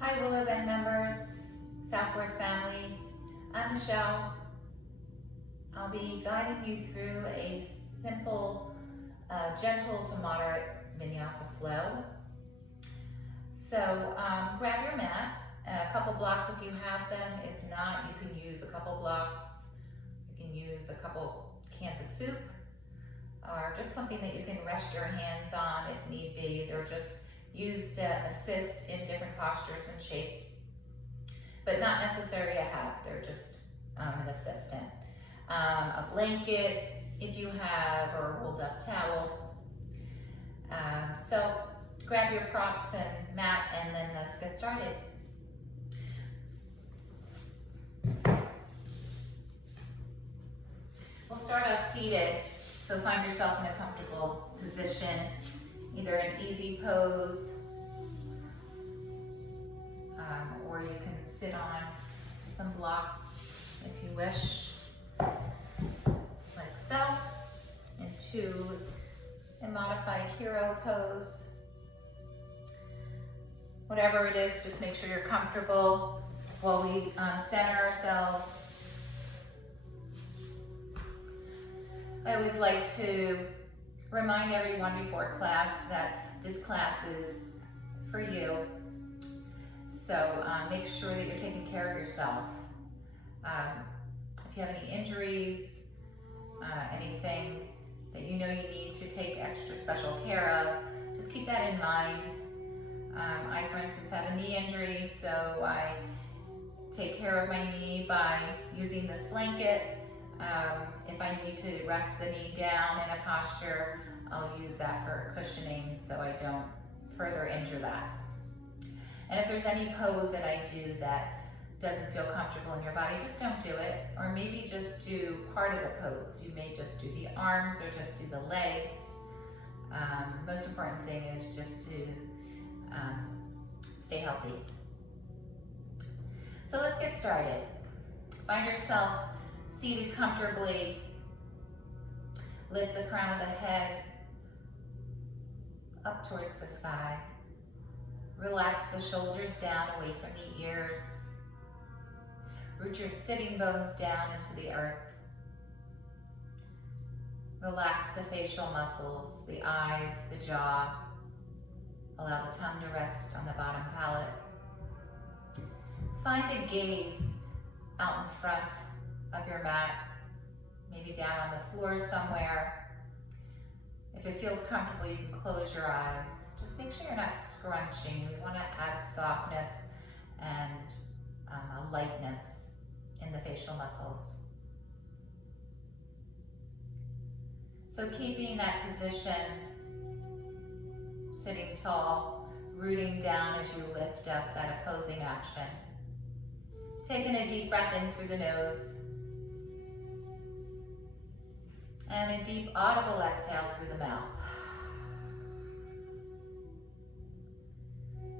Hi Willow Bend members, Southworth family. I'm Michelle. I'll be guiding you through a simple, gentle to moderate Vinyasa flow. So grab your mat, a couple blocks if you have them. If not, you can use a couple blocks. You can use a couple cans of soup, or just something that you can rest your hands on if need be. They're just used to assist in different postures and shapes, but not necessary to have. They're just an assistant. A blanket if you have, or a rolled up towel. So grab your props and mat, and then let's get started. We'll start off seated, so find yourself in a comfortable position, either an easy pose, or you can sit on some blocks if you wish, like so, into a modified hero pose. Whatever it is, just make sure you're comfortable while we center ourselves. I always like to remind everyone before class that this class is for you. So make sure that you're taking care of yourself. If you have any injuries, anything that you know you need to take extra special care of, just keep that in mind. I, for instance, have a knee injury, so I take care of my knee by using this blanket. If I need to rest the knee down in a posture, I'll use that for cushioning so I don't further injure that. And if there's any pose that I do that doesn't feel comfortable in your body, just don't do it. Or maybe just do part of the pose. You may just do the arms or just do the legs. Most important thing is just to stay healthy. So let's get started. Find yourself seated comfortably. Lift the crown of the head up towards the sky. Relax the shoulders down away from the ears. Root your sitting bones down into the earth. Relax the facial muscles, the eyes, the jaw. Allow the tongue to rest on the bottom palate. Find a gaze out in front of your mat, maybe down on the floor somewhere. If it feels comfortable, you can close your eyes. Just make sure you're not scrunching. We want to add softness and a lightness in the facial muscles. So keeping that position, sitting tall, rooting down as you lift up that opposing action. Taking a deep breath in through the nose. And a deep audible exhale through the mouth.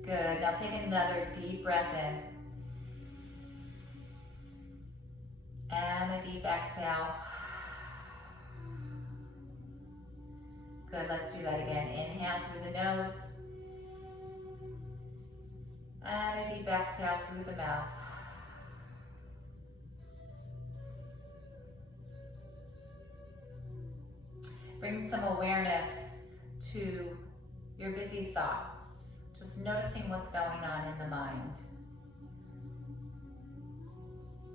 Good, now take another deep breath in. And a deep exhale. Good, let's do that again. Inhale through the nose. And a deep exhale through the mouth. Bring some awareness to your busy thoughts. Just noticing what's going on in the mind.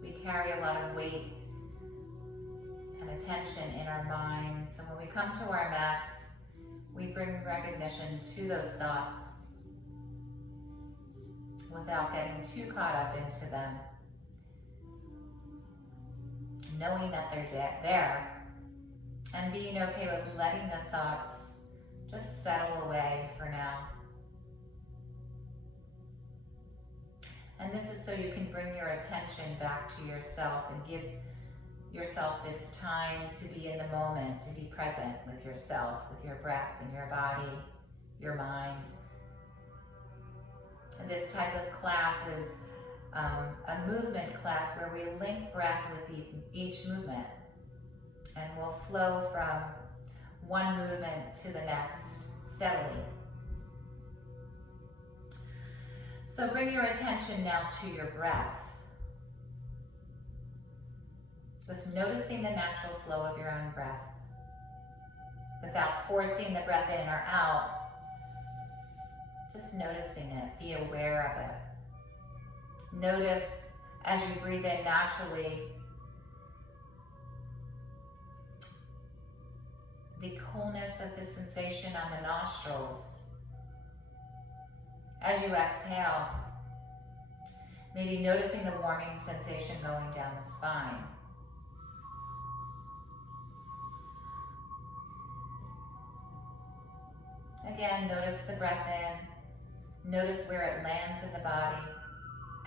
We carry a lot of weight and attention in our minds. So when we come to our mats, we bring recognition to those thoughts without getting too caught up into them. Knowing that they're there. And being okay with letting the thoughts just settle away for now. And this is so you can bring your attention back to yourself and give yourself this time to be in the moment, to be present with yourself, with your breath and your body, your mind. And this type of class is a movement class where we link breath with each movement. And we'll flow from one movement to the next steadily. So bring your attention now to your breath. Just noticing the natural flow of your own breath without forcing the breath in or out. Just noticing it, be aware of it. Notice as you breathe in naturally the coolness of the sensation on the nostrils. As you exhale, maybe noticing the warming sensation going down the spine. Again, notice the breath in. Notice where it lands in the body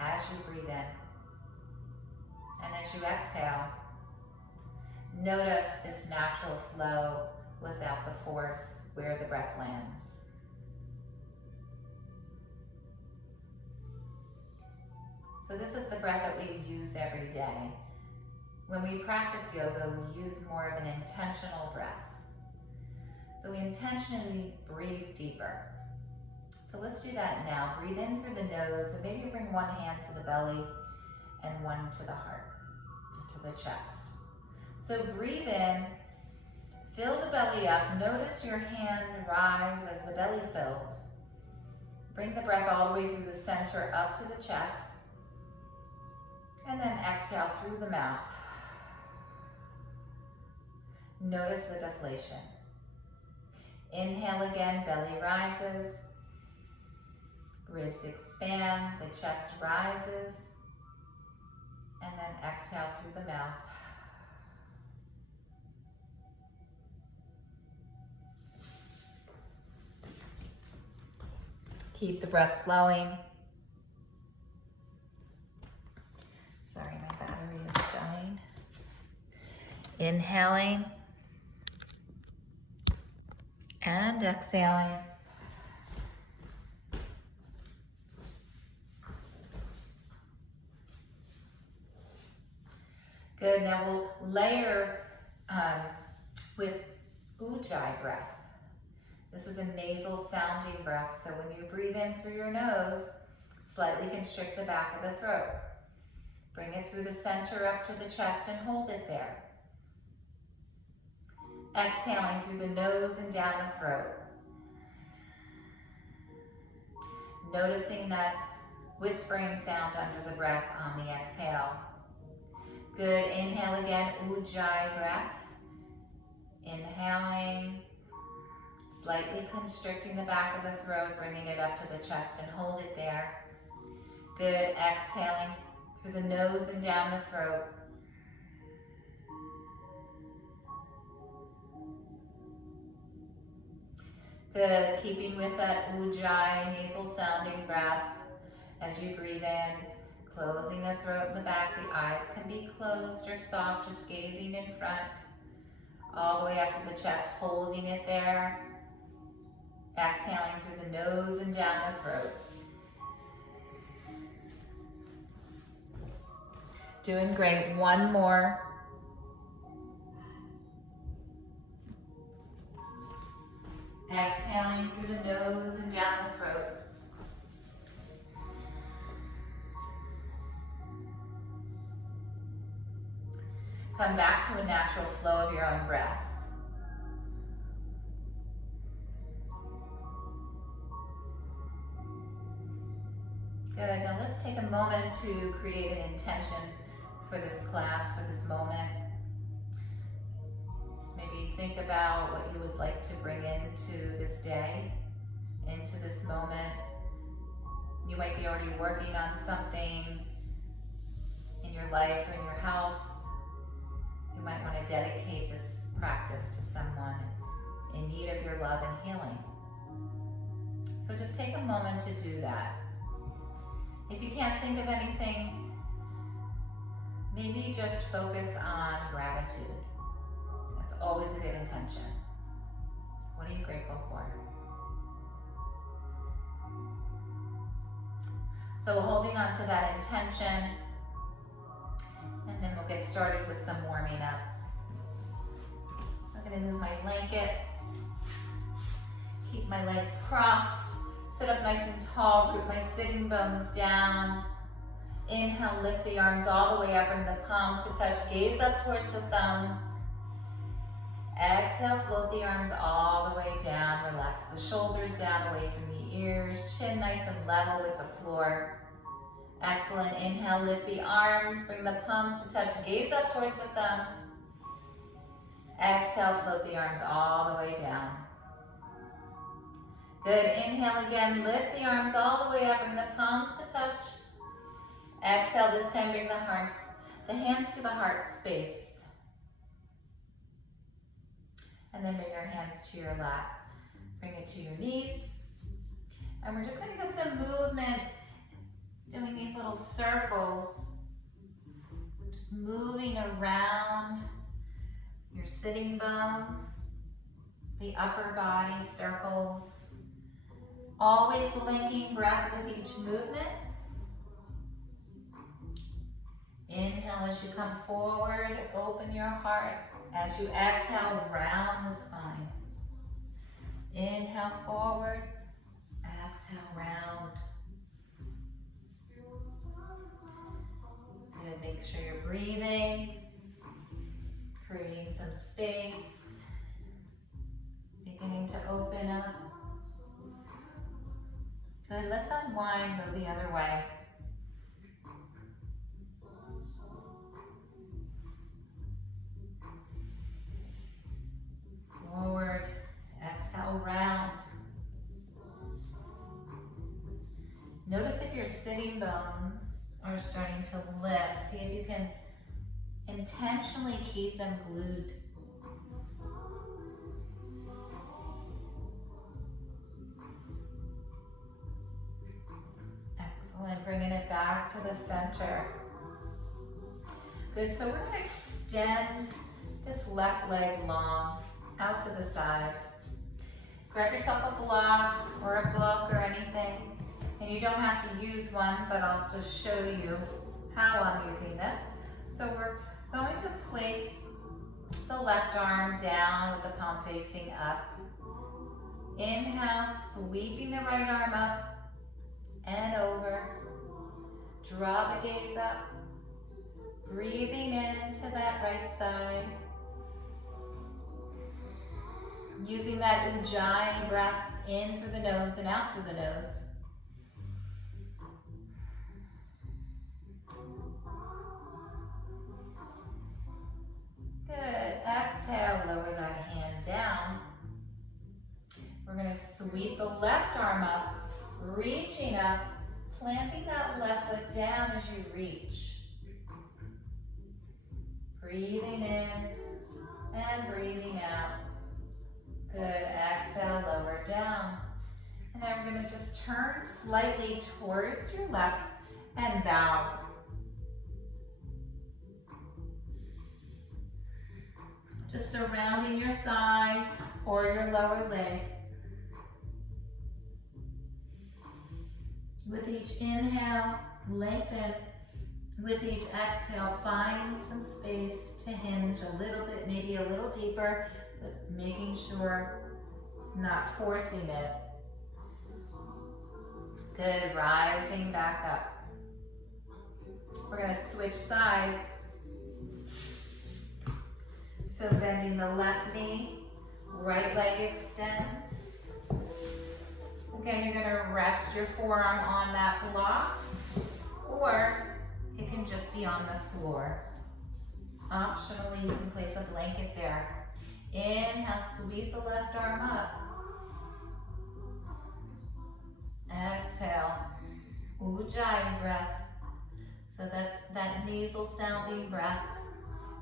as you breathe in. And as you exhale, notice this natural flow without the force where the breath lands. So this is the breath that we use every day. When we practice yoga, we use more of an intentional breath. So we intentionally breathe deeper. So let's do that now. Breathe in through the nose and maybe bring one hand to the belly and one to the heart, to the chest. So breathe in, fill the belly up. Notice your hand rise as the belly fills. Bring the breath all the way through the center up to the chest. And then exhale through the mouth. Notice the deflation. Inhale again, belly rises. Ribs expand, the chest rises. And then exhale through the mouth. Keep the breath flowing. Sorry, my battery is dying. Inhaling and exhaling. Good, now we'll layer with Ujjayi breath. This is a nasal sounding breath, so when you breathe in through your nose, slightly constrict the back of the throat. Bring it through the center up to the chest and hold it there. Exhaling through the nose and down the throat. Noticing that whispering sound under the breath on the exhale. Good, inhale again, Ujjayi breath. Inhaling, slightly constricting the back of the throat, bringing it up to the chest and hold it there. Good, exhaling through the nose and down the throat. Good, keeping with that Ujjayi nasal sounding breath as you breathe in, closing the throat and the back. The eyes can be closed or soft, just gazing in front, all the way up to the chest, holding it there. Exhaling through the nose and down the throat. Doing great, one more. Exhaling through the nose and down the throat. Come back to a natural flow of your own breath. Good, now let's take a moment to create an intention for this class, for this moment. Maybe think about what you would like to bring into this day, into this moment. You might be already working on something in your life or in your health. You might want to dedicate this practice to someone in need of your love and healing. So just take a moment to do that. If you can't think of anything, maybe just focus on gratitude. That's always a good intention. What are you grateful for? So holding on to that intention, and then we'll get started with some warming up. So I'm going to move my blanket, keep my legs crossed, Sit up nice and tall, root my sitting bones down. Inhale, lift the arms all the way up, bring the palms to touch, gaze up towards the thumbs. Exhale, float the arms all the way down, relax the shoulders down away from the ears, chin nice and level with the floor. Excellent, inhale, lift the arms, bring the palms to touch, gaze up towards the thumbs. Exhale, float the arms all the way down. Good, inhale again, lift the arms all the way up, bring the palms to touch. Exhale, this time bring the hands to the heart space. And then bring your hands to your lap. Bring it to your knees. And we're just gonna get some movement, doing these little circles. Just moving around your sitting bones, the upper body circles. Always linking breath with each movement. Inhale as you come forward, open your heart. As you exhale, round the spine. Inhale forward, exhale round. Good, make sure you're breathing, creating some space, beginning to open up. Good, let's unwind, go the other way. Forward, exhale, round. Notice if your sitting bones are starting to lift. See if you can intentionally keep them glued. Excellent, bringing it back to the center. Good, so we're gonna extend this left leg long out to the side. Grab yourself a block or a book or anything, and you don't have to use one, but I'll just show you how I'm using this. So we're going to place the left arm down with the palm facing up. Inhale, sweeping the right arm up and over. Draw the gaze up, breathing into that right side. Using that Ujjayi breath in through the nose and out through the nose. Good, exhale, lower that hand down. We're gonna sweep the left arm up, reaching up, planting that left foot down as you reach. Breathing in and breathing out. Good, exhale, lower down. And then we're gonna just turn slightly towards your left and bow. Just surrounding your thigh or your lower leg. With each inhale, lengthen. With each exhale, find some space to hinge a little bit, maybe a little deeper, but making sure not forcing it. Good, rising back up. We're gonna switch sides. So bending the left knee, right leg extends. Again, you're gonna rest your forearm on that block, or it can just be on the floor. Optionally, you can place a blanket there. Inhale, sweep the left arm up. Exhale, Ujjayi breath. So that's that nasal sounding breath.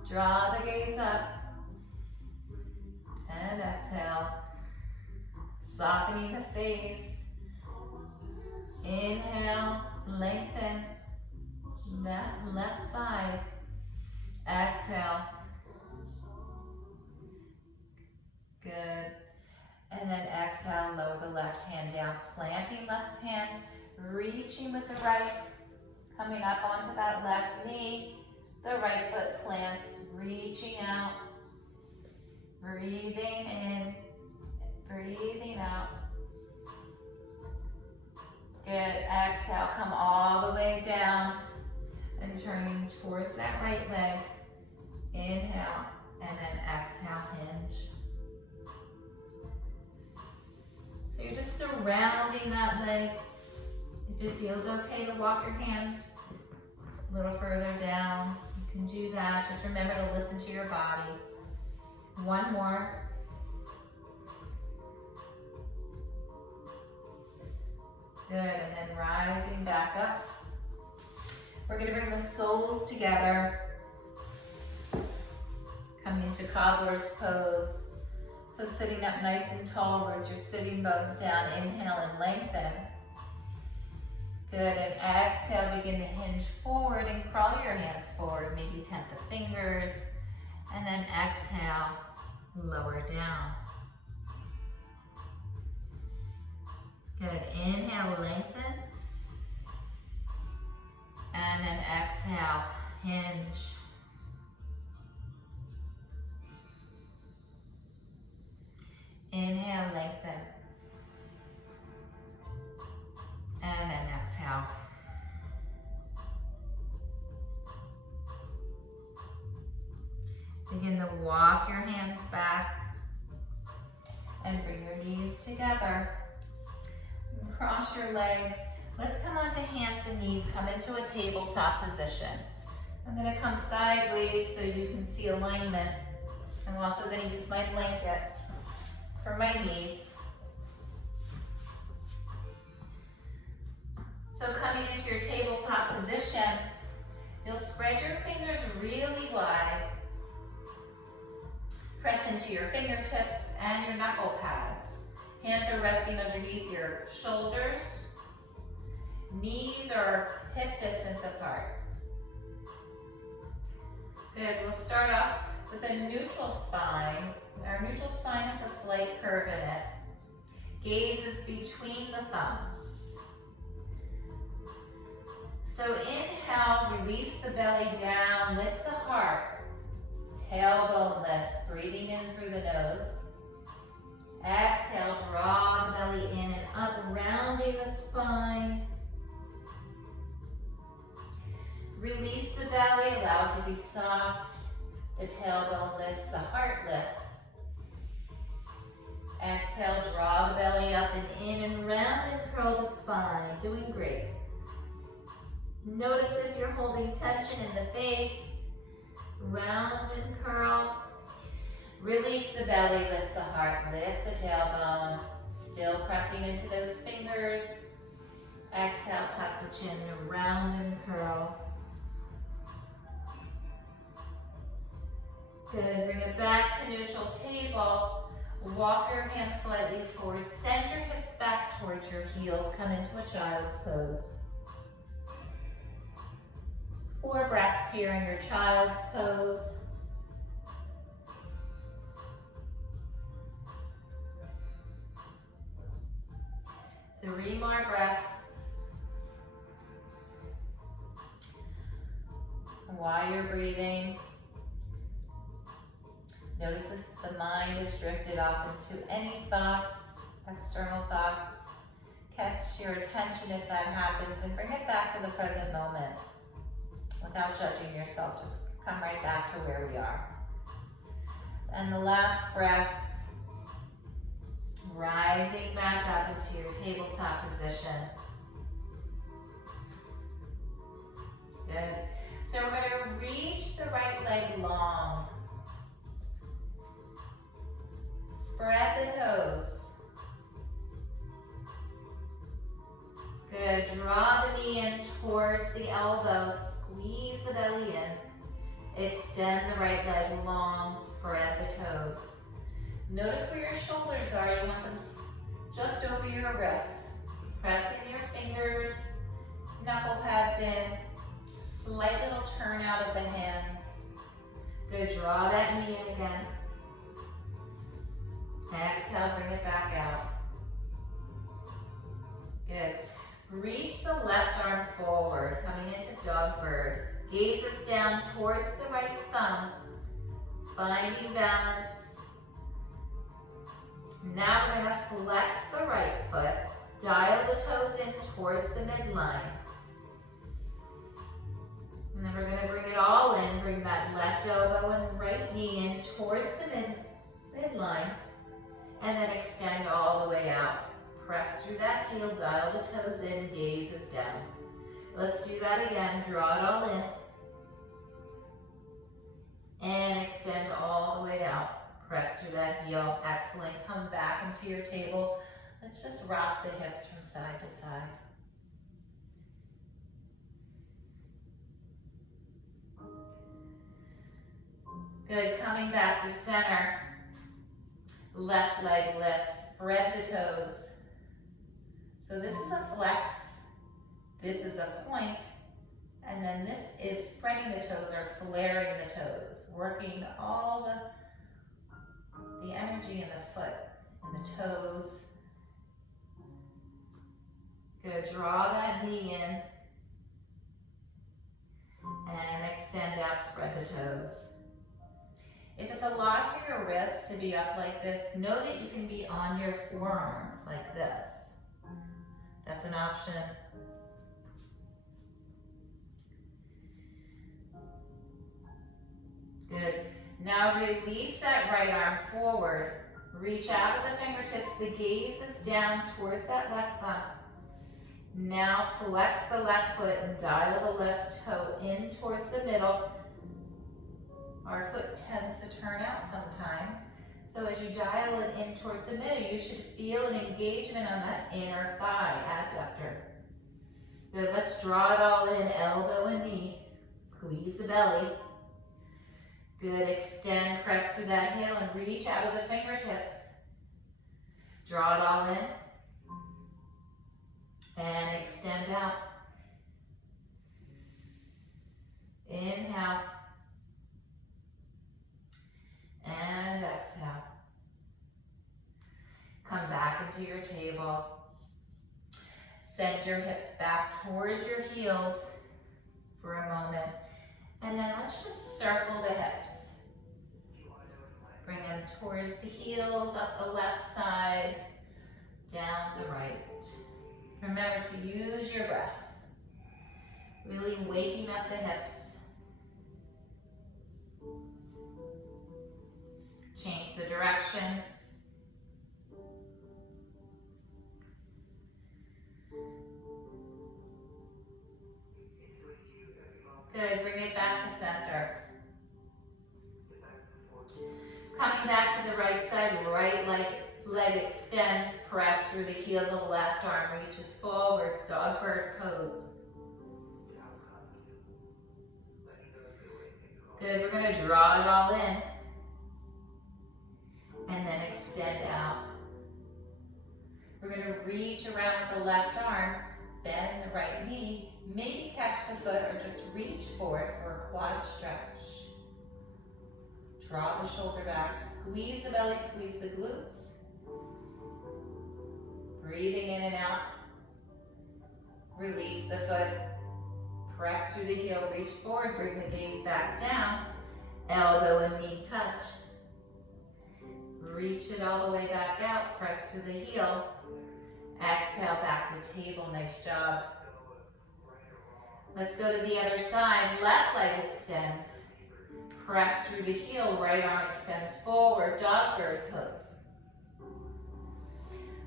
Draw the gaze up. And exhale. Softening the face. Inhale, lengthen that left side. Exhale. Good. And then exhale, lower the left hand down, planting left hand, reaching with the right, coming up onto that left knee. The right foot plants, reaching out, breathing in, breathing out. Good, exhale, come all the way down and turning towards that right leg. Inhale, and then exhale, hinge. So you're just surrounding that leg. If it feels okay to walk your hands a little further down, you can do that. Just remember to listen to your body. One more. Good, and then rising back up. We're gonna bring the soles together. Coming into cobbler's pose. So sitting up nice and tall with your sitting bones down. Inhale and lengthen. Good, and exhale, begin to hinge forward and crawl your hands forward. Maybe tap the fingers. And then exhale, lower down. Good, inhale, lengthen. And then exhale, hinge. Inhale, lengthen. And then exhale. Begin to walk your hands back and bring your knees together. And cross your legs. Let's come onto hands and knees. Come into a tabletop position. I'm going to come sideways so you can see alignment. I'm also going to use my blanket for my knees. So coming into your tabletop position, you'll spread your fingers really wide. Press into your fingertips and your knuckle pads. Hands are resting underneath your shoulders. Knees are hip distance apart. Good, we'll start off with a neutral spine. Our neutral spine has a slight curve in it. Gaze is between the thumbs. So inhale, release the belly down, lift the heart. Tailbone lifts, breathing in through the nose. Exhale, draw the belly in and up, rounding the spine. Release the belly, allow it to be soft. The tailbone lifts, the heart lifts. Exhale, draw the belly up and in and round and curl the spine. Doing great. Notice if you're holding tension in the face. Round and curl. Release the belly, lift the heart, lift the tailbone. Still pressing into those fingers. Exhale, tuck the chin, round and curl. Good, bring it back to neutral table. Walk your hands slightly forward. Send your hips back towards your heels. Come into a child's pose. 4 breaths here in your child's pose. Three more breaths. While you're breathing, notice if the mind is drifted off into any thoughts, external thoughts. Catch your attention if that happens and bring it back to the present moment. Without judging yourself, just come right back to where we are. And the last breath, rising back up into your tabletop position. Good. So we're going to reach the right leg long. Spread the toes. Good. Draw the knee in towards the elbow. Squeeze the belly in. Extend the right leg long. Spread the toes. Notice where your shoulders are. You want them just over your wrists. Pressing your fingers, knuckle pads in. Slight little turn out of the hands. Good. Draw that knee in again. Exhale, bring it back out. Good. Reach the left arm forward, coming into dog bird. Gaze is down towards the right thumb. Finding balance. Now we're going to flex the right foot. Dial the toes in towards the midline. And then we're going to bring it all in. Bring that left elbow and right knee in towards the midline. And then extend all the way out. Press through that heel, dial the toes in, gaze is down. Let's do that again. Draw it all in. And extend all the way out. Press through that heel. Excellent. Come back into your table. Let's just rock the hips from side to side. Good. Coming back to center. Left leg lifts. Spread the toes. So this is a flex. This is a point. And then this is spreading the toes or flaring the toes. Working all the energy in the foot and the toes. Good, draw that knee in and extend out, spread the toes. If it's a lot for your wrists to be up like this, know that you can be on your forearms like this. That's an option. Good. Now release that right arm forward. Reach out of the fingertips. The gaze is down towards that left thumb. Now flex the left foot and dial the left toe in towards the middle. Our foot tends to turn out sometimes. So as you dial it in towards the middle, you should feel an engagement on that inner thigh, adductor. Good, let's draw it all in, elbow and knee. Squeeze the belly. Good, extend, press through that heel and reach out of the fingertips. Draw it all in. And extend out. Inhale. And exhale. Come back into your table. Send your hips back towards your heels for a moment. And then let's just circle the hips. Bring them towards the heels, up the left side, down the right. Remember to use your breath. Really waking up the hips. Change the direction. Good, bring it back to center. Coming back to the right side, right leg extends, press through the heel, the left arm reaches forward, dog bird pose. Good, we're going to draw it all in. And then extend out. We're going to reach around with the left arm, bend the right knee, maybe catch the foot or just reach forward for a quad stretch. Draw the shoulder back, squeeze the belly, squeeze the glutes. Breathing in and out. Release the foot. Press through the heel, reach forward, bring the gaze back down. Elbow and knee touch. Reach it all the way back out, press to the heel. Exhale, back to table, nice job. Let's go to the other side, left leg extends. Press through the heel, right arm extends forward, dog bird pose.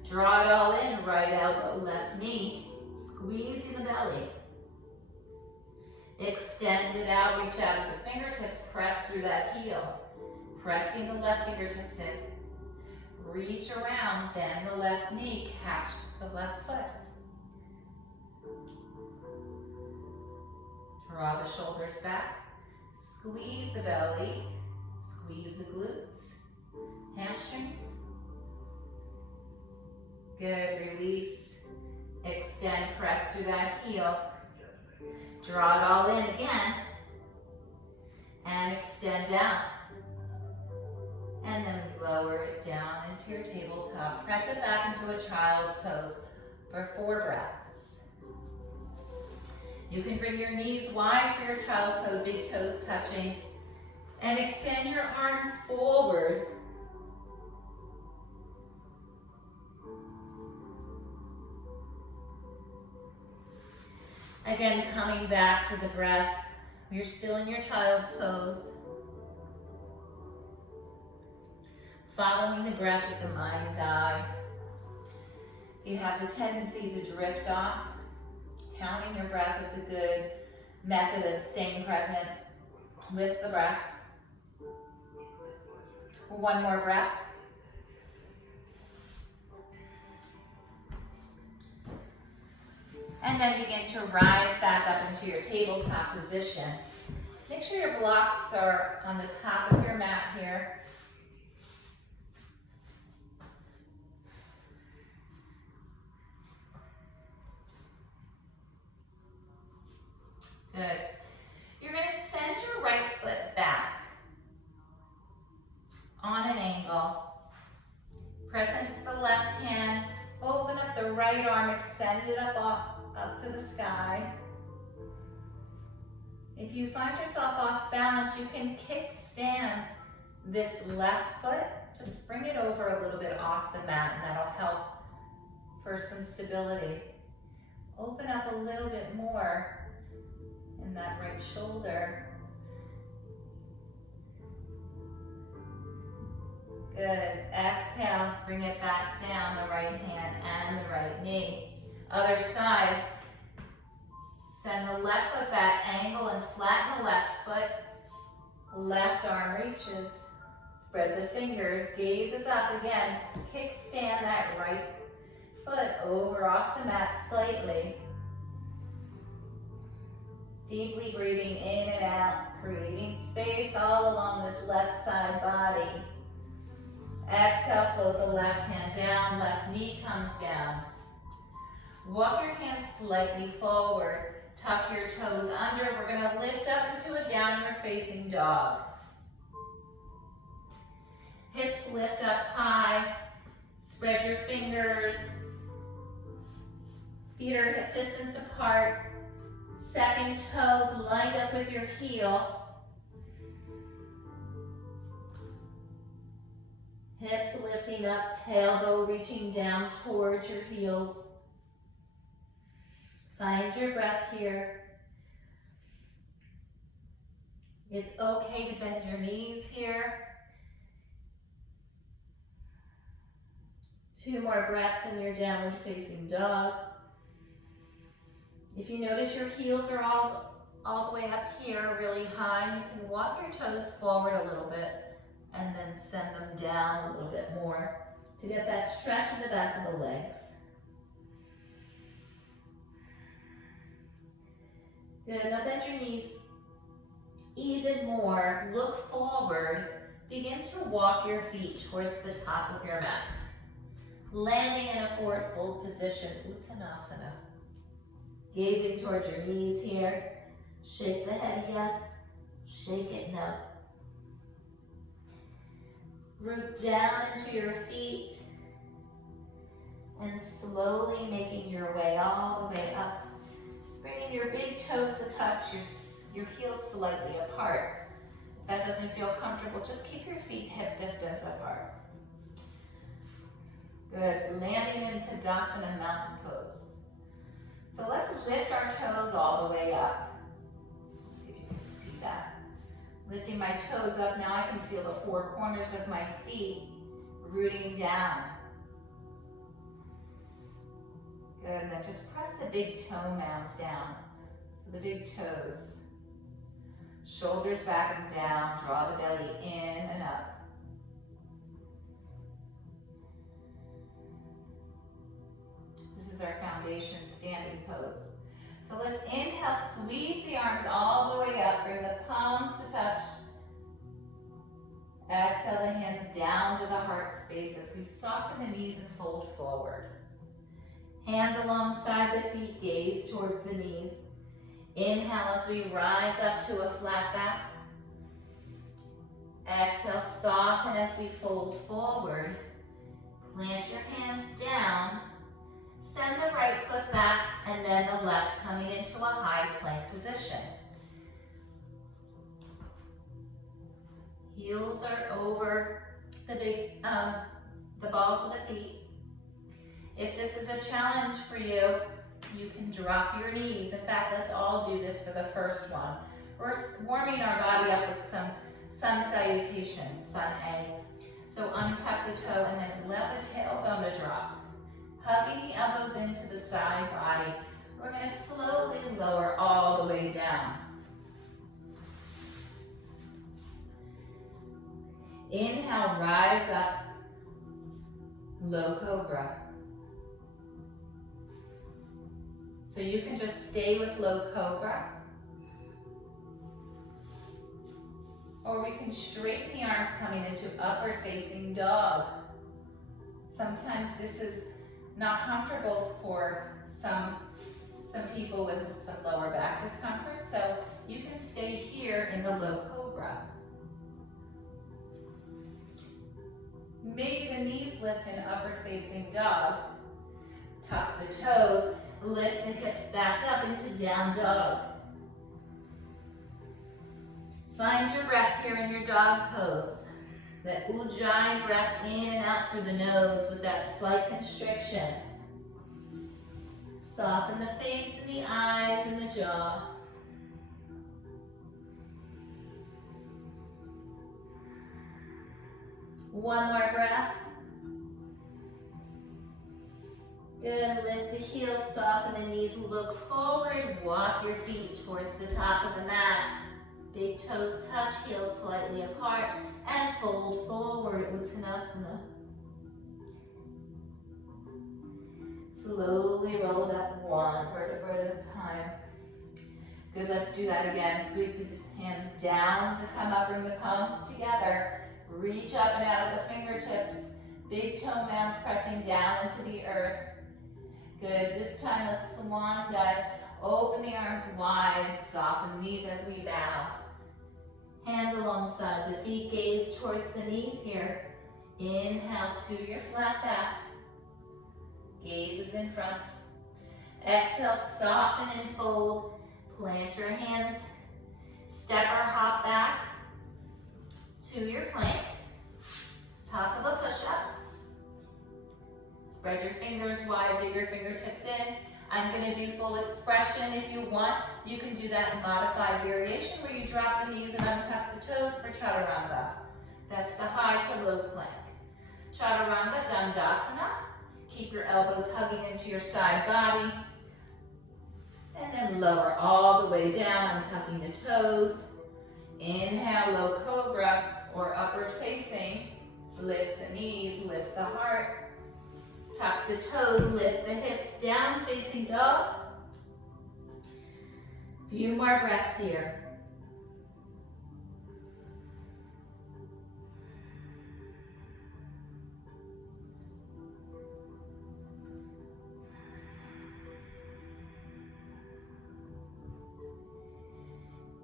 Draw it all in, right elbow, left knee, squeezing the belly. Extend it out, reach out with the fingertips, press through that heel. Pressing the left fingertips in. Reach around, bend the left knee, catch the left foot. Draw the shoulders back. Squeeze the belly. Squeeze the glutes. Hamstrings. Good, release. Extend, press through that heel. Draw it all in again. And extend out. And then lower it down into your tabletop. Press it back into a child's pose for 4 breaths. You can bring your knees wide for your child's pose, big toes touching. And extend your arms forward. Again, coming back to the breath. You're still in your child's pose. Following the breath with the mind's eye. If you have the tendency to drift off, counting your breath is a good method of staying present with the breath. One more breath. And then begin to rise back up into your tabletop position. Make sure your blocks are on the top of your mat here. Good. You're going to send your right foot back on an angle. Press into the left hand. Open up the right arm. Extend it up to the sky. If you find yourself off balance, you can kickstand this left foot. Just bring it over a little bit off the mat, and that'll help for some stability. Open up a little bit more in that right shoulder. Good. Exhale, bring it back down, the right hand and the right knee. Other side. Send the left foot back, angle and flatten the left foot. Left arm reaches. Spread the fingers, gazes up again. Kickstand that right foot over off the mat slightly. Deeply breathing in and out, creating space all along this left side body. Exhale, float the left hand down, left knee comes down. Walk your hands slightly forward. Tuck your toes under. We're going to lift up into a downward facing dog. Hips lift up high. Spread your fingers. Feet are hip distance apart. Second toes lined up with your heel. Hips lifting up, tailbone reaching down towards your heels. Find your breath here. It's okay to bend your knees here. 2 more breaths in your downward facing dog. If you notice your heels are all the way up here, really high, you can walk your toes forward a little bit and then send them down a little bit more to get that stretch in the back of the legs. Good, now bend your knees even more. Look forward. Begin to walk your feet towards the top of your mat. Landing in a forward fold position, Uttanasana. Gazing towards your knees here. Shake the head yes, shake it no. Root down into your feet and slowly making your way all the way up. Bringing your big toes to touch, your heels slightly apart. If that doesn't feel comfortable, just keep your feet hip distance apart. Good, landing into Dasana mountain pose. So let's lift our toes all the way up. Let's see if you can see that. Lifting my toes up, now I can feel the 4 corners of my feet rooting down. Good, and then just press the big toe mounds down. So the big toes. Shoulders back and down, draw the belly in and up. This is our foundation standing pose. So let's inhale, sweep the arms all the way up, bring the palms to touch. Exhale the hands down to the heart space as we soften the knees and fold forward. Hands alongside the feet, gaze towards the knees. Inhale as we rise up to a flat back. Exhale, soften as we fold forward. Plant your hands down. Send the right foot back and then the left coming into a high plank position. Heels are over the balls of the feet. If this is a challenge for you, You can drop your knees. In fact, let's all do this for the first one. We're warming our body up with some sun salutation, sun A. So untuck the toe and then allow the tailbone to drop. Hugging the elbows into the side body. We're going to slowly lower all the way down. Inhale, rise up, low cobra. So you can just stay with low cobra. Or we can straighten the arms coming into upward facing dog. Sometimes this is not comfortable for some people with some lower back discomfort. So you can stay here in the low cobra. Maybe the knees lift in upward facing dog. Tuck the toes, lift the hips back up into down dog. Find your breath here in your dog pose. That ujjayi breath in and out through the nose with that slight constriction. Soften the face and the eyes and the jaw. One more breath. Good, lift the heels, soften the knees, look forward, walk your feet towards the top of the mat. Big toes touch, heels slightly apart, and fold forward, Uttanasana. Slowly roll it up one vertebra at a time. Good, let's do that again. Sweep the hands down to come up, bring the palms together. Reach up and out of the fingertips. Big toe mounds pressing down into the earth. Good, this time let's swan dive. Open the arms wide, soften the knees as we bow. Hands alongside the feet, gaze towards the knees here. Inhale to your flat back. Gaze is in front. Exhale, soften and fold. Plant your hands. Step or hop back to your plank. Top of a push-up. Spread your fingers wide, dig your fingertips in. I'm going to do full expression. If you want, you can do that in modified variation where you drop the knees and untuck the toes for chaturanga. That's the high to low plank. Chaturanga, dandasana. Keep your elbows hugging into your side body. And then lower all the way down, untucking the toes. Inhale, low cobra or upward facing. Lift the knees, lift the heart. Tuck the toes, lift the hips, down facing dog. Few more breaths here.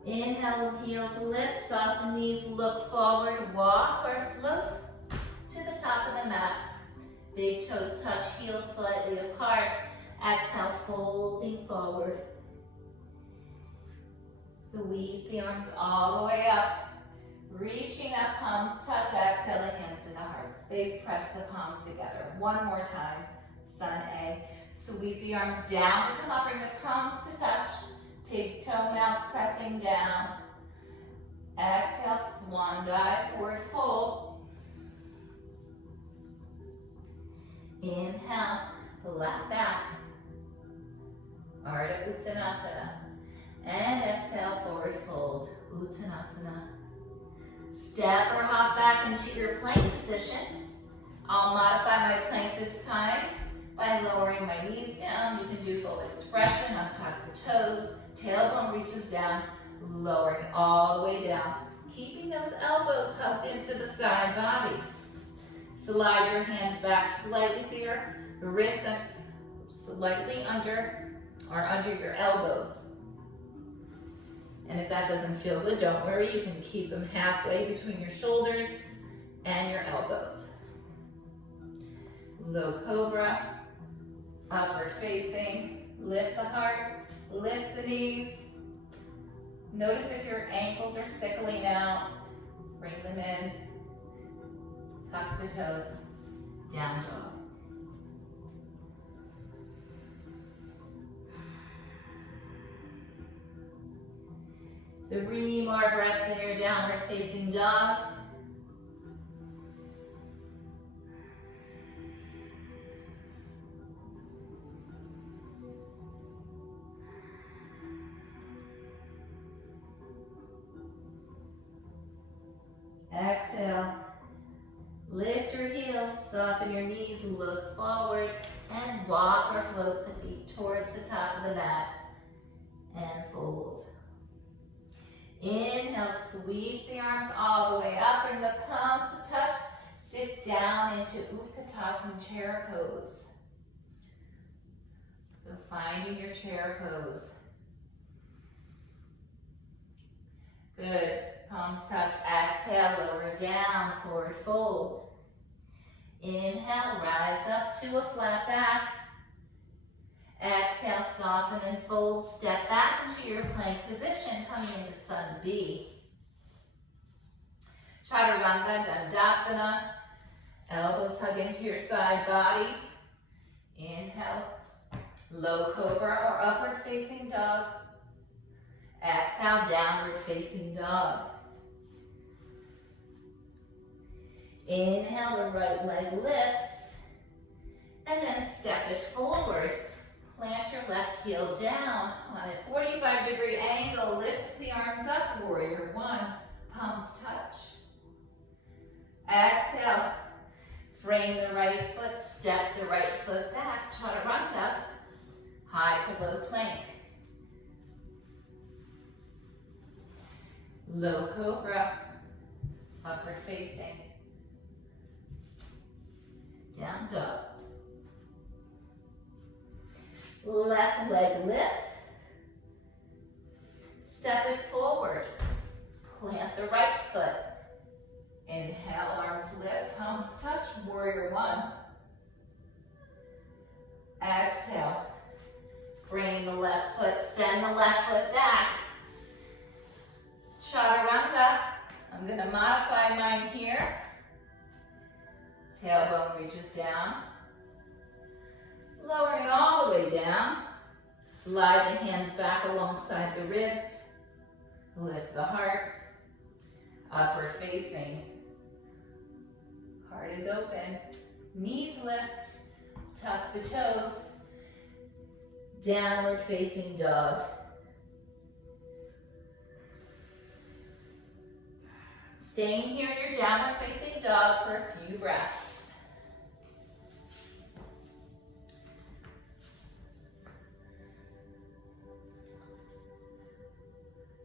Inhale, heels lift, soften knees, look forward, walk or float to the top of the mat. Big toes touch, heels slightly apart. Exhale, folding forward. Sweep the arms all the way up. Reaching up, palms touch, exhale, hands to the heart space. Press the palms together. One more time, sun A. Sweep the arms down to come up, bring the palms to touch. Pig toe mounts pressing down. Exhale, swan dive, forward fold. Inhale, flat back. Ardha Uttanasana. And exhale, forward fold, Uttanasana. Step or hop back into your plank position. I'll modify my plank this time by lowering my knees down. You can do full expression, untuck the toes, tailbone reaches down, lowering all the way down. Keeping those elbows hugged into the side body. Slide your hands back slightly so your wrists are slightly under your elbows. And if that doesn't feel good, don't worry, you can keep them halfway between your shoulders and your elbows. Low cobra, upward facing, lift the heart, lift the knees. Notice if your ankles are sickling out, bring them in. Tuck the toes, down dog. 3 more breaths in your downward facing dog. Exhale. Lift your heels, soften your knees, look forward, and walk or float the feet towards the top of the mat, and fold. Inhale, sweep the arms all the way up, bring the palms to touch, sit down into Utkatasana chair pose. So finding your chair pose. Good, palms touch, exhale, lower down, forward fold. Inhale, rise up to a flat back. Exhale, soften and fold, step back into your plank position, coming into Sun B. Chaturanga Dandasana, elbows hug into your side body. Inhale, low cobra or upward facing dog. Exhale, downward facing dog. Inhale, the right leg lifts, and then step it forward. Plant your left heel down on a 45-degree angle. Lift the arms up, warrior one, palms touch. Exhale, frame the right foot, step the right foot back, chaturanga, high to low plank. Low cobra, upward facing. Down dog. Left leg lifts. Step it forward. Plant the right foot. Inhale, arms lift, palms touch, warrior one. Exhale. Frame the left foot, send the left foot back. Chaturanga. I'm going to modify mine here. Tailbone reaches down. Lowering all the way down. Slide the hands back alongside the ribs. Lift the heart. Upward facing. Heart is open. Knees lift. Tuck the toes. Downward facing dog. Staying here in your downward facing dog for a few breaths.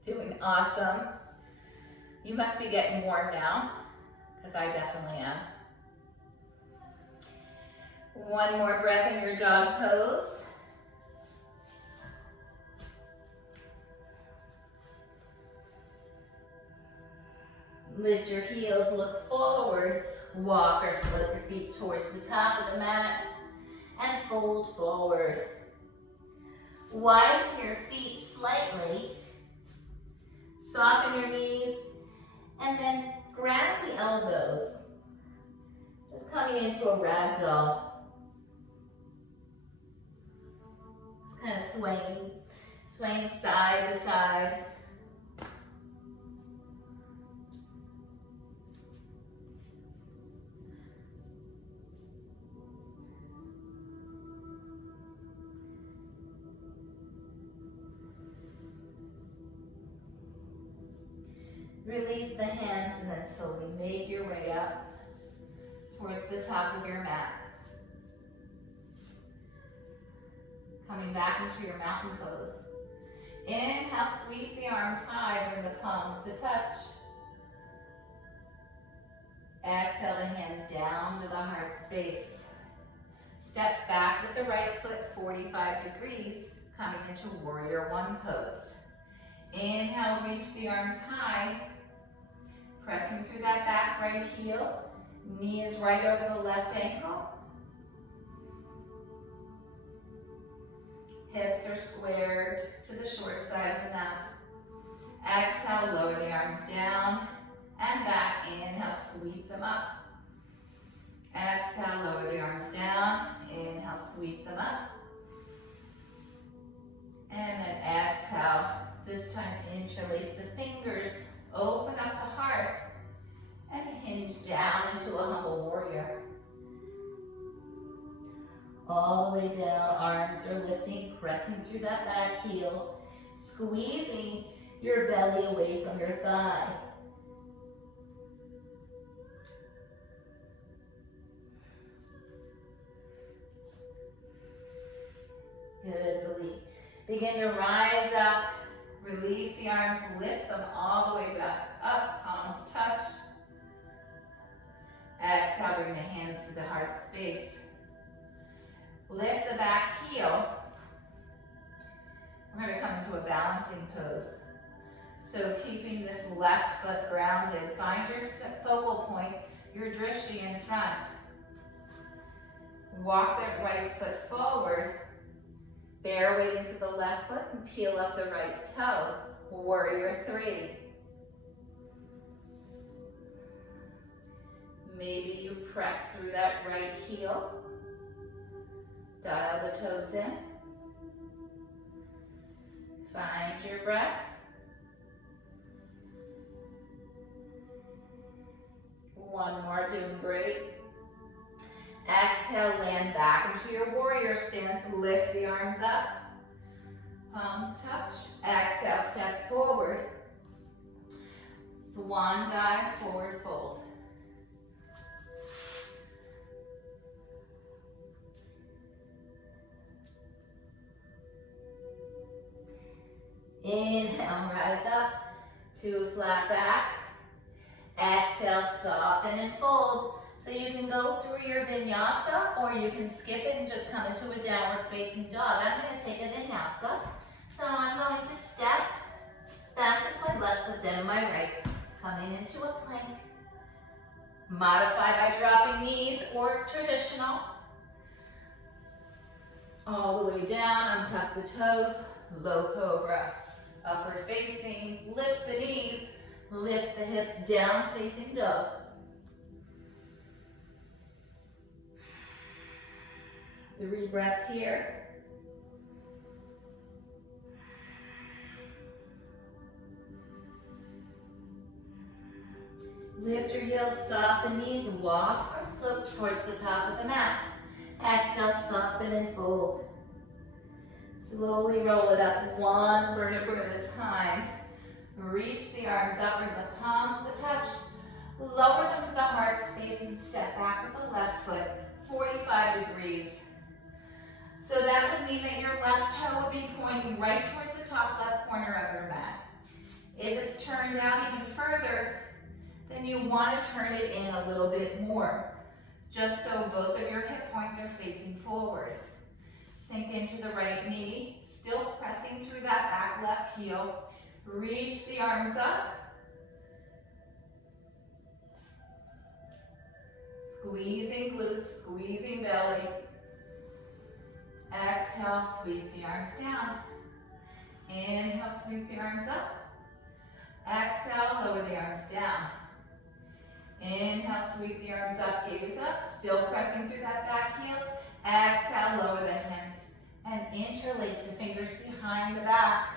Doing awesome. You must be getting warm now, because I definitely am. One more breath in your dog pose. Lift your heels, look forward, walk or flip your feet towards the top of the mat, and fold forward. Widen your feet slightly, soften your knees, and then grab the elbows, just coming into a ragdoll. Just kind of swaying side to side. Release the hands and then slowly make your way up towards the top of your mat. Coming back into your mountain pose. Inhale, sweep the arms high, bring the palms to touch. Exhale, the hands down to the heart space. Step back with the right foot 45 degrees, coming into warrior one pose. Inhale, reach the arms high. Pressing through that back right heel. Knee is right over the left ankle. Hips are squared to the short side of the mat. Exhale, lower the arms down and back. Inhale, sweep them up. Exhale, lower the arms down. Inhale, sweep them up. And then exhale. This time interlace the fingers, open up the heart, and hinge down into a humble warrior. All the way down, arms are lifting, pressing through that back heel, squeezing your belly away from your thigh. Good. Begin to rise up, release the arms, lift them all the way back up, palms touch. Exhale, bring the hands to the heart space. Lift the back heel. We're going to come into a balancing pose. So keeping this left foot grounded, find your focal point, your drishti in front. Walk that right foot forward. Bear weight into the left foot and peel up the right toe. Warrior three. Maybe you press through that right heel. Dial the toes in. Find your breath. One more, doing great. Exhale, land back into your warrior stance. Lift the arms up. Palms touch. Exhale, step forward. Swan dive, forward fold. Inhale, rise up to a flat back. Exhale, soften and fold. So you can go through your vinyasa or you can skip it and just come into a downward facing dog. I'm going to take a vinyasa. So I'm going to step back with my left foot, then my right, coming into a plank. Modify by dropping knees or traditional. All the way down, untuck the toes, low cobra. Upward facing, lift the knees, lift the hips, down facing dog. 3 breaths here. Lift your heels, soften knees, walk or float towards the top of the mat. Exhale, soften and fold. Slowly roll it up, one vertebra at a time. Reach the arms up, bring the palms to touch. Lower them to the heart space and step back with the left foot, 45 degrees. So that would mean that your left toe would be pointing right towards the top left corner of your mat. If it's turned out even further, then you want to turn it in a little bit more, just so both of your hip points are facing forward. Sink into the right knee, still pressing through that back left heel. Reach the arms up. Squeezing glutes, squeezing belly. Exhale, sweep the arms down. Inhale, sweep the arms up. Exhale, lower the arms down. Inhale, sweep the arms up, gaze up, still pressing through that back heel. Exhale, lower the hands and interlace the fingers behind the back.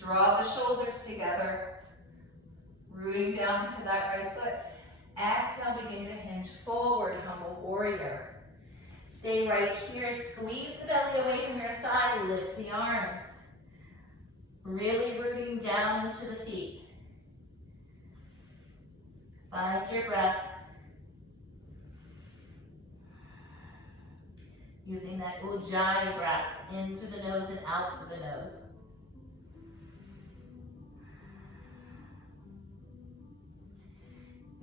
Draw the shoulders together, rooting down into that right foot. Exhale, begin to hinge forward, humble warrior. Stay right here, squeeze the belly away from your thigh, lift the arms. Really rooting down into the feet. Find your breath. Using that Ujjayi breath into the nose and out through the nose.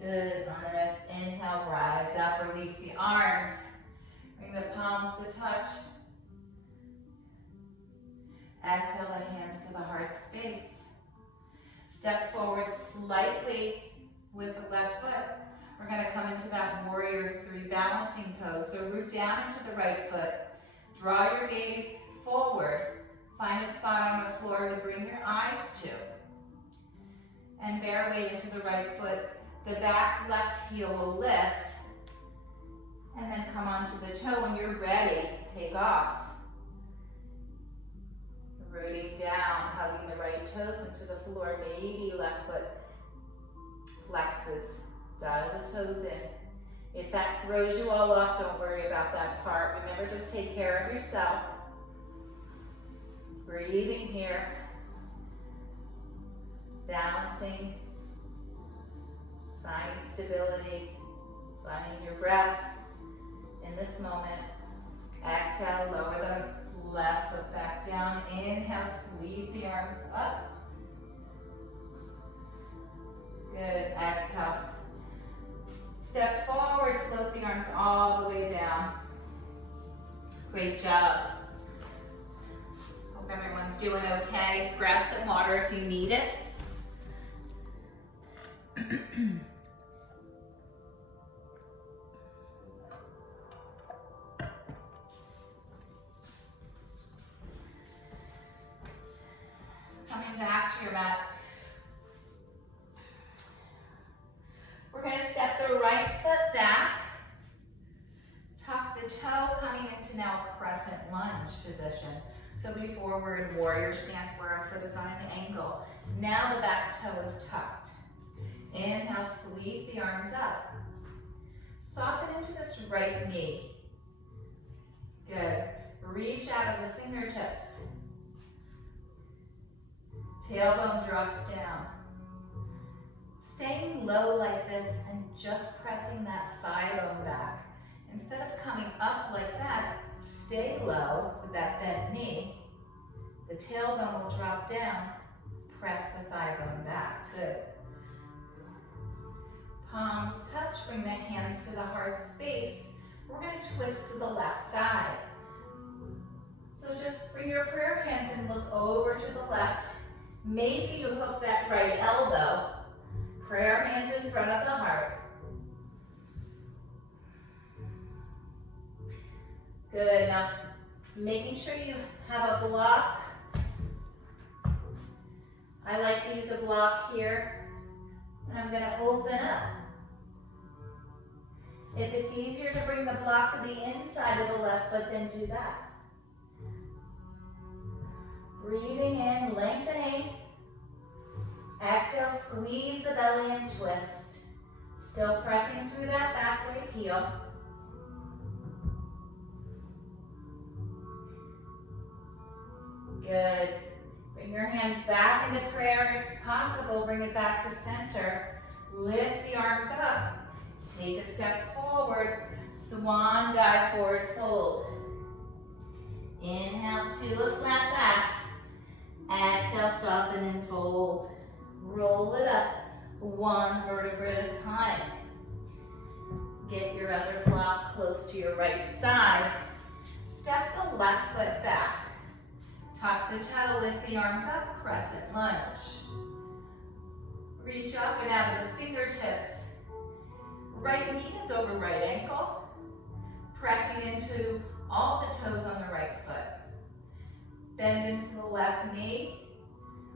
Good. On the next inhale, rise up, release the arms. Bring the palms to touch. Exhale the hands to the heart space. Step forward slightly with the left foot. We're going to come into that warrior three balancing pose. So root down into the right foot. Draw your gaze forward. Find a spot on the floor to bring your eyes to. And bear weight into the right foot. The back left heel will lift. And then come onto the toe. When you're ready, take off. Rooting down, hugging the right toes into the floor. Maybe left foot flexes. Dial the toes in. If that throws you all off, don't worry about that part. Remember, just take care of yourself. Breathing here. Balancing. Finding stability. Finding your breath in this moment. Exhale, lower the left foot back down. Inhale, sweep the arms up. Good, exhale. Step forward, float the arms all the way down. Great job. Hope everyone's doing okay. Grab some water if you need it. Coming back to your mat. We're going to step the right foot back. Tuck the toe, coming into now crescent lunge position. So before we're in warrior stance where our foot is on an angle. Now the back toe is tucked. Inhale, sweep the arms up. Soften into this right knee. Good. Reach out of the fingertips. Tailbone drops down. Staying low like this and just pressing that thigh bone back. Instead of coming up like that, stay low with that bent knee. The tailbone will drop down. Press the thigh bone back. Good. Palms touch, bring the hands to the heart space. We're going to twist to the left side. So just bring your prayer hands and look over to the left. Maybe you hook that right elbow. Prayer hands in front of the heart. Good. Now, making sure you have a block. I like to use a block here. And I'm going to open up. If it's easier to bring the block to the inside of the left foot, then do that. Breathing in, lengthening. Exhale, squeeze the belly and twist. Still pressing through that back right heel. Good. Bring your hands back into prayer. If possible, bring it back to center. Lift the arms up. Take a step forward. Swan dive, forward fold. Inhale to a flat back. Exhale, soften and fold. Roll it up, one vertebra at a time. Get your other block close to your right side. Step the left foot back. Tuck the toe, lift the arms up, crescent lunge. Reach up and out of the fingertips. Right knee is over right ankle. Pressing into all the toes on the right foot. Bend into the left knee.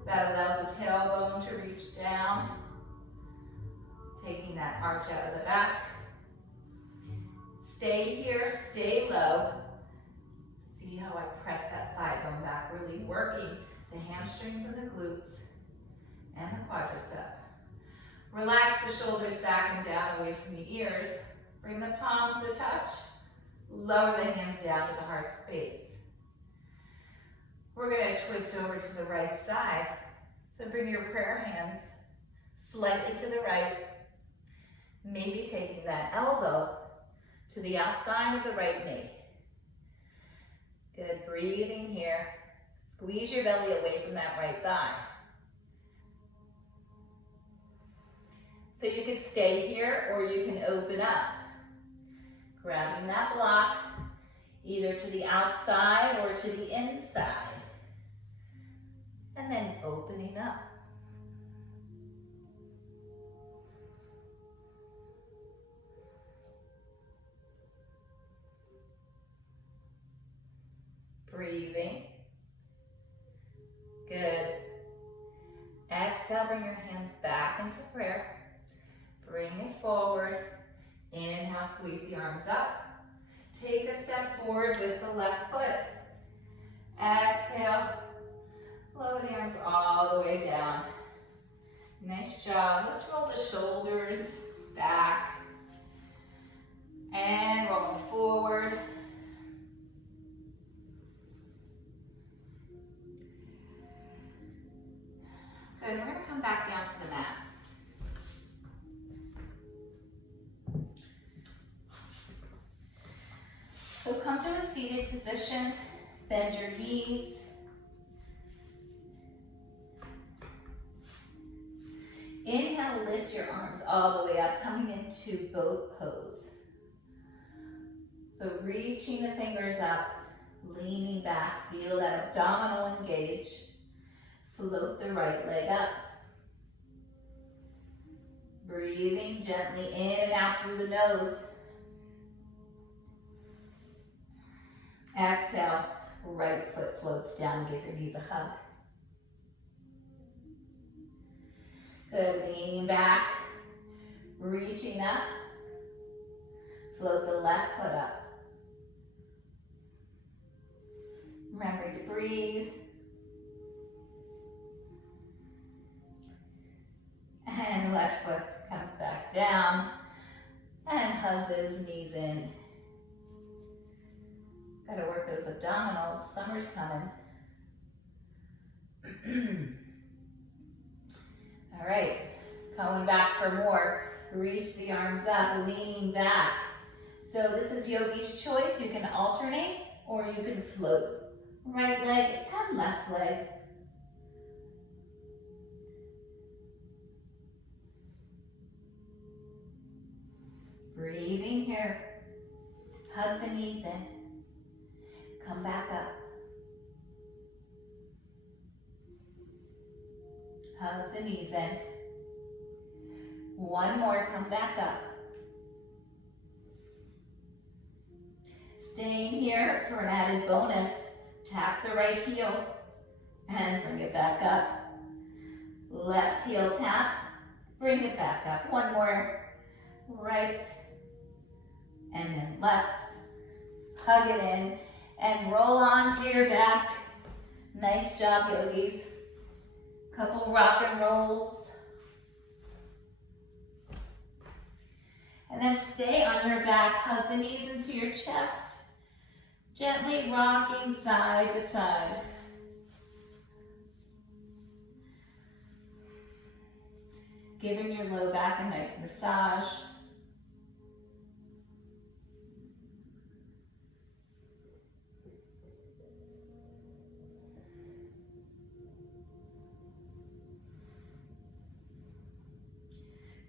That allows the tailbone to reach down. Taking that arch out of the back. Stay here, stay low. See how I press that thigh bone back, really working the hamstrings and the glutes and the quadricep. Relax the shoulders back and down away from the ears. Bring the palms to touch. Lower the hands down to the heart space. We're going to twist over to the right side. So bring your prayer hands slightly to the right. Maybe taking that elbow to the outside of the right knee. Good, breathing here. Squeeze your belly away from that right thigh. So you can stay here or you can open up. Grabbing that block either to the outside or to the inside. And then opening up. Breathing. Good. Exhale, bring your hands back into prayer. Bring it forward. Inhale, sweep the arms up. Take a step forward with the left foot. Exhale, Lower the arms all the way down. Nice job. Let's roll the shoulders back and roll them forward. Good, we're gonna come back down to the mat. So come to a seated position, bend your knees. Inhale, lift your arms all the way up, coming into boat pose. So reaching the fingers up, leaning back, feel that abdominal engage. Float the right leg up. Breathing gently in and out through the nose. Exhale, right foot floats down, give your knees a hug. Good, leaning back, reaching up. Float the left foot up. Remembering to breathe. And left foot comes back down. And hug those knees in. Gotta work those abdominals, summer's coming. All right, going back for more. Reach the arms up, leaning back. So this is yogi's choice. You can alternate or you can float. Right leg and left leg. Breathing here. Hug the knees in. Come back up. Hug the knees in. One more, come back up. Staying here for an added bonus. Tap the right heel and bring it back up. Left heel tap, bring it back up. One more, right, and then left. Hug it in and roll onto your back. Nice job, yogis. Couple rock and rolls. And then stay on your back, hug the knees into your chest. Gently rocking side to side. Giving your low back a nice massage.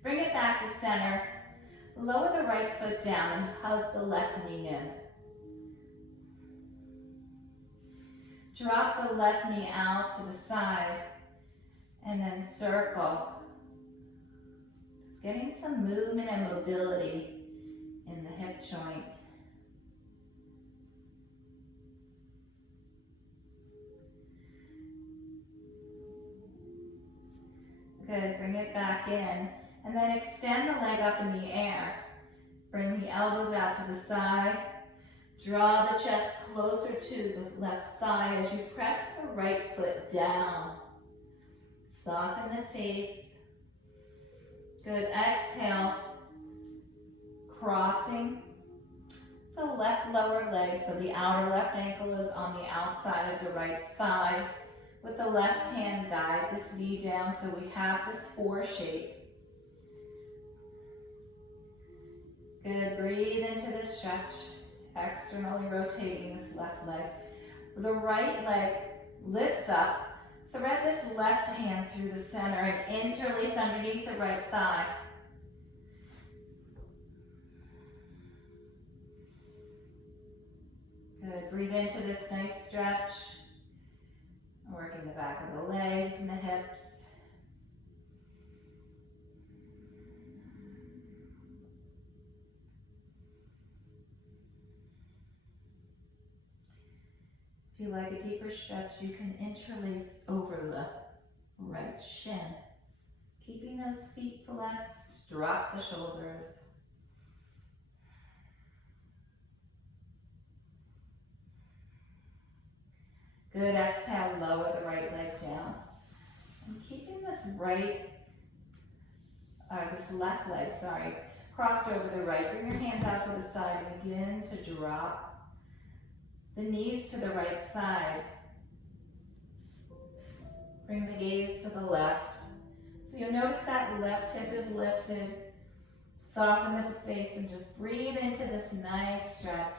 Bring it back to center. Lower the right foot down and hug the left knee in. Drop the left knee out to the side and then circle. Just getting some movement and mobility in the hip joint. Good, bring it back in. And then extend the leg up in the air. Bring the elbows out to the side. Draw the chest closer to the left thigh as you press the right foot down. Soften the face. Good, exhale. Crossing the left lower leg, so the outer left ankle is on the outside of the right thigh. With the left hand, guide this knee down so we have this 4 shape. Good, breathe into the stretch, externally rotating this left leg. The right leg lifts up, thread this left hand through the center and interlace underneath the right thigh. Good, breathe into this nice stretch. Working the back of the legs and the hips. If you like a deeper stretch, you can interlace over the right shin. Keeping those feet flexed, drop the shoulders. Good, exhale, lower the right leg down. And keeping this this left leg, crossed over the right. Bring your hands out to the side and begin to drop the knees to the right side. Bring the gaze to the left. So you'll notice that left hip is lifted. Soften the face and just breathe into this nice stretch.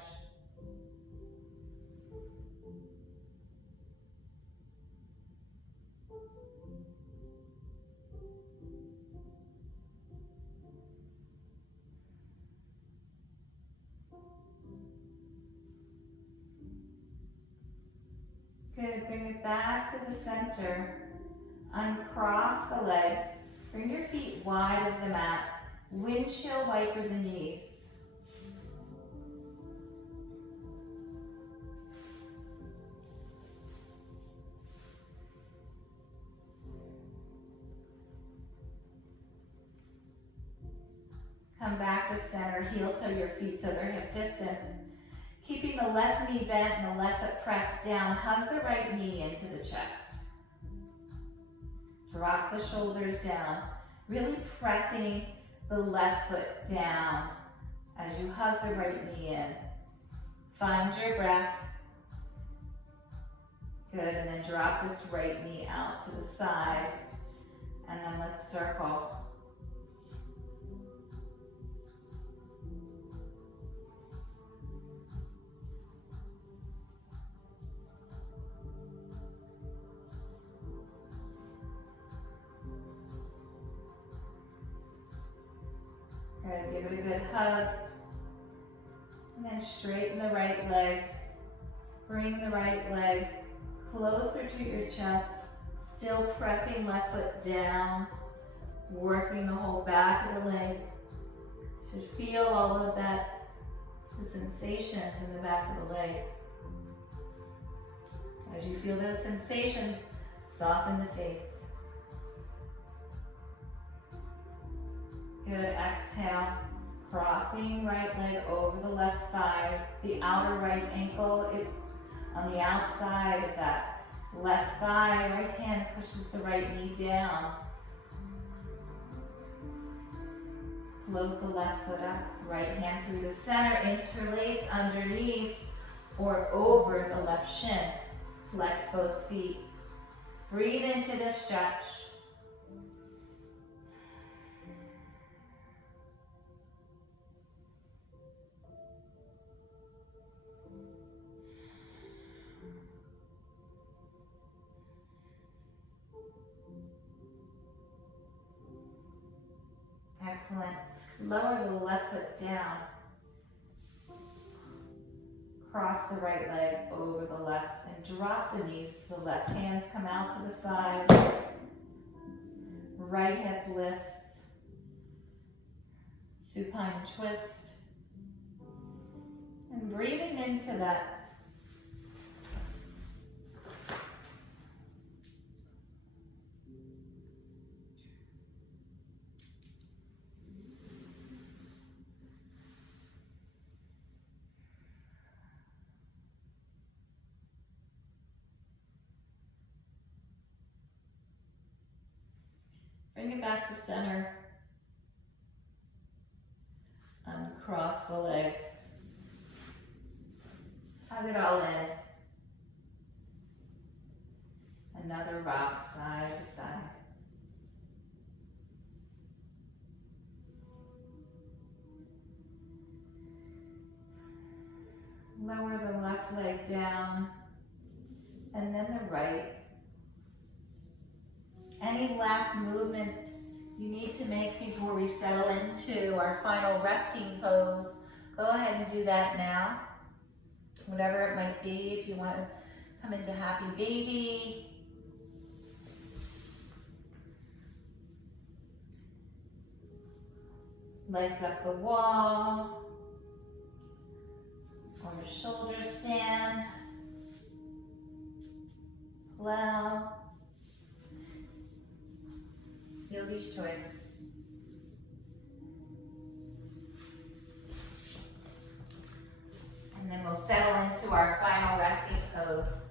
Good, bring it back to the center. Uncross the legs. Bring your feet wide as the mat. Windshield wiper the knees. Come back to center, heel toe your feet so they're hip distance. Keeping the left knee bent and the left foot pressed down, hug the right knee into the chest. Drop the shoulders down, really pressing the left foot down as you hug the right knee in. Find your breath. Good, and then drop this right knee out to the side, and then let's circle. Good, give it a good hug. And then straighten the right leg. Bring the right leg closer to your chest. Still pressing left foot down. Working the whole back of the leg. You should feel all of that, the sensations in the back of the leg. As you feel those sensations, soften the face. Good, exhale, crossing right leg over the left thigh. The outer right ankle is on the outside of that left thigh. Right hand pushes the right knee down. Float the left foot up, right hand through the center, interlace underneath or over the left shin. Flex both feet. Breathe into the stretch. Excellent. Lower the left foot down. Cross the right leg over the left and drop the knees to the left. Hands come out to the side. Right hip lifts. Supine twist. And breathing into that. Bring it back to center. Uncross the legs. Hug it all in. Another rock side to side. Lower the left leg down and then the right. Any last movement you need to make before we settle into our final resting pose, go ahead and do that now. Whatever it might be, if you want to come into happy baby. Legs up the wall. Or your shoulders stand. Plow. Yogi's choice. And then we'll settle into our final resting pose.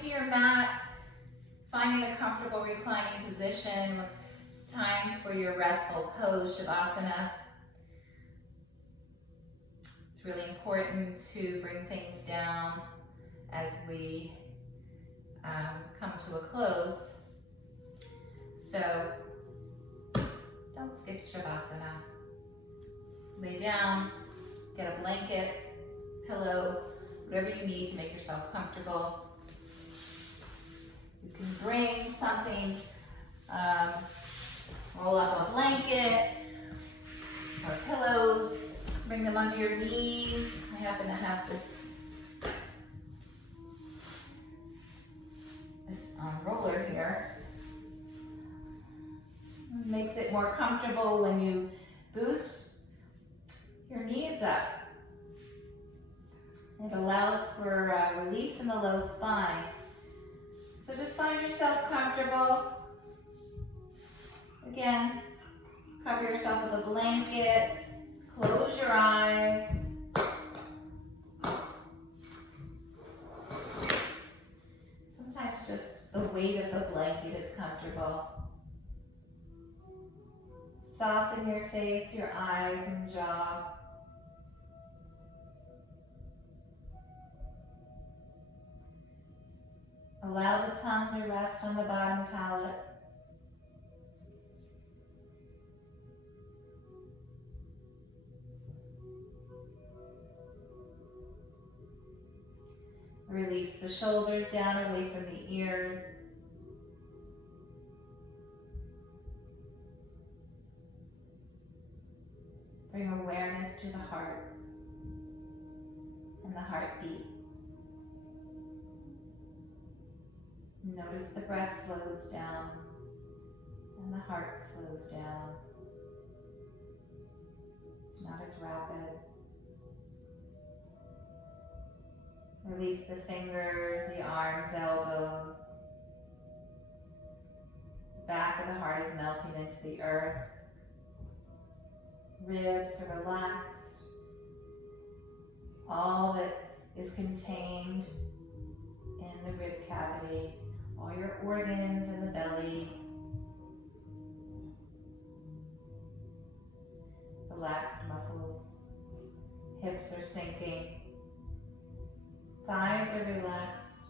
to your mat, finding a comfortable reclining position. It's time for your restful pose, Shavasana. It's really important to bring things down as we come to a close. So don't skip Shavasana. Lay down, get a blanket, pillow, whatever you need to make yourself comfortable. You can bring something, roll up a blanket or pillows, bring them under your knees. I happen to have this roller here. It makes it more comfortable when you boost your knees up. It allows for release in the low spine. So just find yourself comfortable. Again, cover yourself with a blanket, close your eyes. Sometimes just the weight of the blanket is comfortable. Soften your face, your eyes, and jaw. Allow the tongue to rest on the bottom palate. Release the shoulders down away from the ears. Bring awareness to the heart and the heartbeat. Notice the breath slows down and the heart slows down. It's not as rapid. Release the fingers, the arms, elbows. The back of the heart is melting into the earth. Ribs are relaxed. All that is contained in the rib cavity, all your organs in the belly. Relaxed muscles. Hips are sinking. Thighs are relaxed.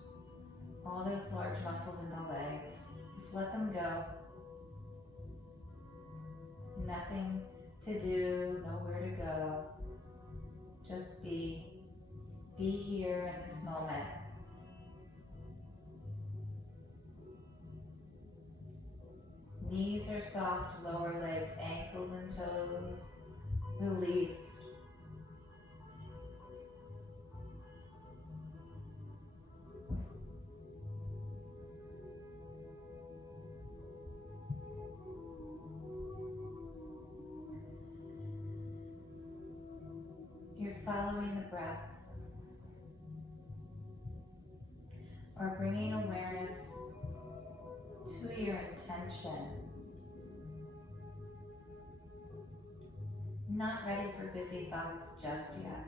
All those large muscles in the legs. Just let them go. Nothing to do, nowhere to go. Just be here in this moment. Knees are soft, lower legs, ankles and toes released. You're following the breath, or bringing awareness to your intention. Not ready for busy thoughts just yet.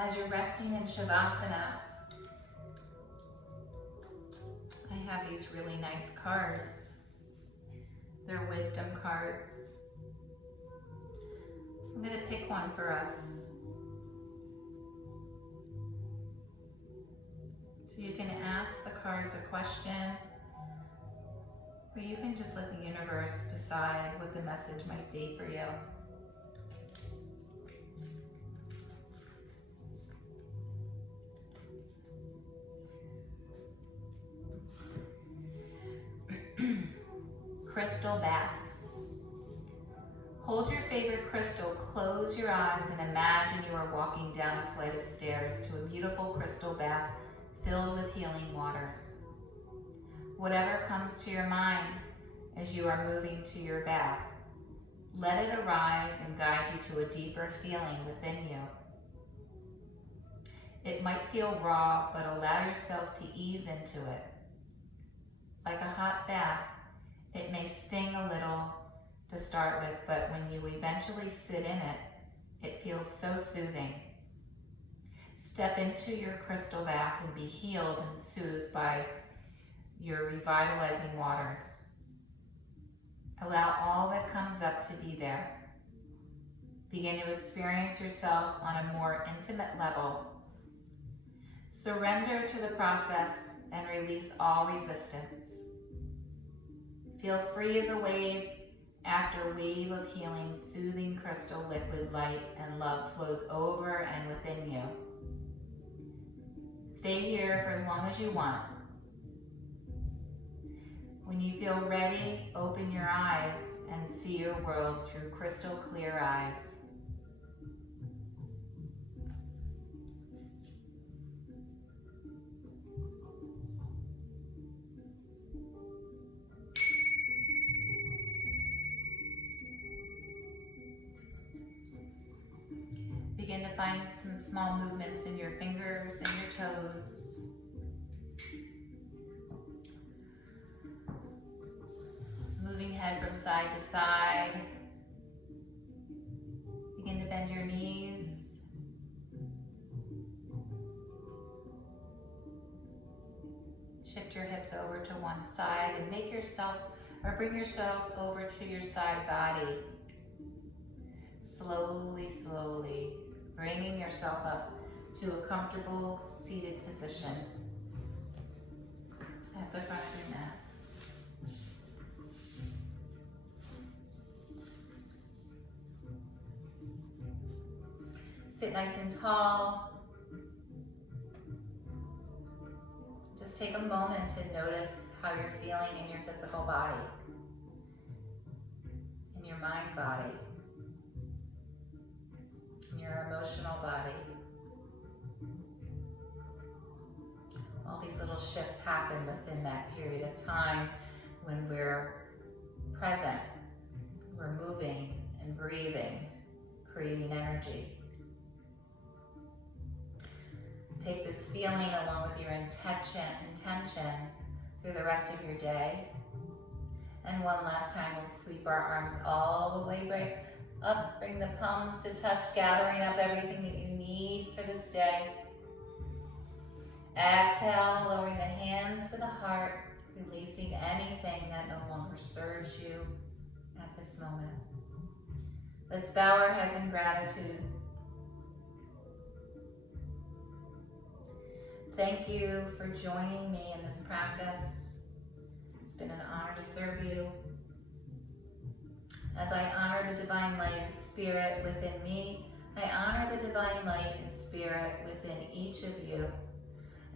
As you're resting in Shavasana, I have these really nice cards. They're wisdom cards. I'm going to pick one for us. So you can ask the cards a question, or you can just let the universe decide what the message might be for you. Crystal bath. Hold your favorite crystal, close your eyes, and imagine you are walking down a flight of stairs to a beautiful crystal bath filled with healing waters. Whatever comes to your mind as you are moving to your bath, let it arise and guide you to a deeper feeling within you. It might feel raw, but allow yourself to ease into it. Like a hot bath, it may sting a little to start with, but when you eventually sit in it, it feels so soothing. Step into your crystal bath and be healed and soothed by your revitalizing waters. Allow all that comes up to be there. Begin to experience yourself on a more intimate level. Surrender to the process and release all resistance. Feel free as a wave after a wave of healing, soothing crystal liquid light and love flows over and within you. Stay here for as long as you want. When you feel ready, open your eyes and see your world through crystal clear eyes. Begin to find some small movements in your fingers and your toes. Moving head from side to side. Begin to bend your knees. Shift your hips over to one side and bring yourself over to your side body. Slowly, slowly, bringing yourself up to a comfortable seated position at the front of your mat. Sit nice and tall. Just take a moment to notice how you're feeling in your physical body, in your mind body, in your emotional body. All these little shifts happen within that period of time when we're present, we're moving and breathing, creating energy. Take this feeling along with your intention through the rest of your day. And one last time, we'll sweep our arms all the way up, bring the palms to touch, gathering up everything that you need for this day. Exhale, lowering the hands to the heart, releasing anything that no longer serves you at this moment. Let's bow our heads in gratitude. Thank you for joining me in this practice. It's been an honor to serve you. As I honor the divine light and spirit within me, I honor the divine light and spirit within each of you.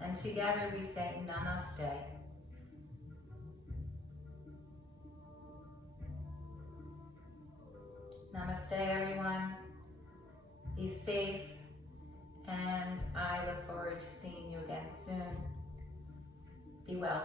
And together we say Namaste. Namaste, everyone. Be safe, and I look forward to seeing you again soon. Be well.